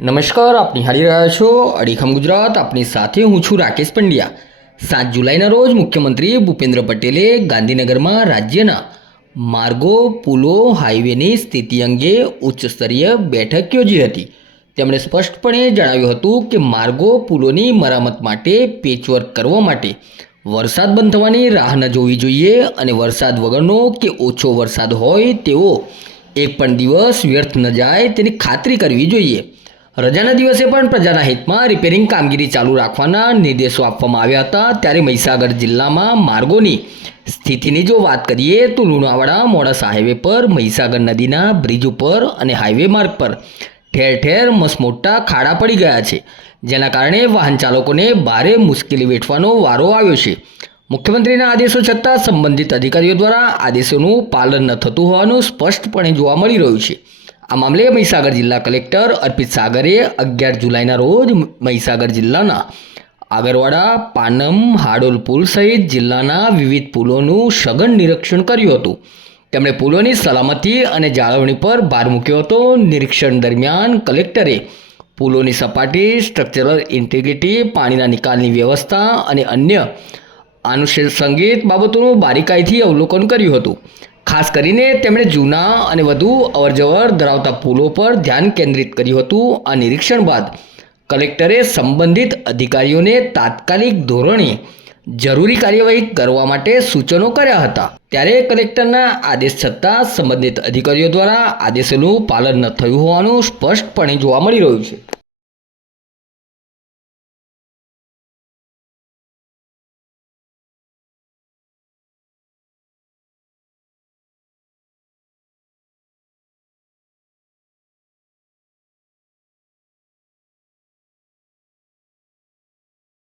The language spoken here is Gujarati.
નમસ્કાર, આપ નિહાળી રહ્યા છો અડીખમ ગુજરાત. આપની સાથે હું છું રાકેશ પંડ્યા. સાત જુલાઈના રોજ મુખ્યમંત્રી ભૂપેન્દ્ર પટેલે ગાંધીનગરમાં રાજ્યના માર્ગો, પુલો, હાઈવેની સ્થિતિ અંગે ઉચ્ચ સ્તરીય બેઠક યોજી હતી. તેમણે સ્પષ્ટપણે જણાવ્યું હતું કે માર્ગો, પુલોની મરામત માટે પેચવર્ક કરવા માટે વરસાદ બંધ થવાની રાહ ન જોવી જોઈએ અને વરસાદ વગરનો કે ઓછો વરસાદ હોય તેવો એક પણ દિવસ વ્યર્થ ન જાય તેની ખાતરી કરવી જોઈએ. રજાના દિવસે પણ પ્રજાના હિતમાં રિપેરિંગ કામગીરી ચાલુ રાખવાના નિર્દેશો આપવામાં આવ્યા હતા. ત્યારે મહીસાગર જિલ્લામાં માર્ગોની સ્થિતિની જો વાત કરીએ તો લુણાવાડા મોડાસા હાઈવે પર, મહીસાગર નદીના બ્રિજ ઉપર અને હાઈવે માર્ગ પર ઠેર ઠેર મસમોટા ખાડા પડી ગયા છે, જેના કારણે વાહન ચાલકોને ભારે મુશ્કેલી વેઠવાનો વારો આવ્યો છે. મુખ્યમંત્રીના આદેશો છતાં સંબંધિત અધિકારીઓ દ્વારા આદેશોનું પાલન ન થતું હોવાનું સ્પષ્ટપણે જોવા મળી રહ્યું છે. આ મામલે મહીસાગર જિલ્લા કલેક્ટર અર્પિત સાગરે અગિયાર જુલાઈના રોજ મહીસાગર જિલ્લાના આગરવાડા, પાનમ, હાડોલ પુલ સહિત જિલ્લાના વિવિધ પુલોનું સઘન નિરીક્ષણ કર્યું હતું. તેમણે પુલોની સલામતી અને જાળવણી પર ભાર મૂક્યો હતો. નિરીક્ષણ દરમિયાન કલેક્ટરે પુલોની સપાટી સ્ટ્રક્ચરલ ઇન્ટિગ્રિટી પાણીના નિકાલની વ્યવસ્થા અને અન્ય આનુષંગિક બાબતોનું બારીકાઈથી અવલોકન કર્યું હતું. ખાસ કરીને તેમણે જૂના અને વધુ અવરજવર ધરાવતા પુલો પર ધ્યાન કેન્દ્રિત કર્યું હતું. આ નિરીક્ષણ બાદ કલેક્ટરે સંબંધિત અધિકારીઓને તાત્કાલિક ધોરણે જરૂરી કાર્યવાહી કરવા માટે સૂચનો કર્યા હતા. ત્યારે કલેક્ટરના આદેશ છતાં સંબંધિત અધિકારીઓ દ્વારા આદેશોનું પાલન ન થયું હોવાનું સ્પષ્ટપણે જોવા મળી રહ્યું છે.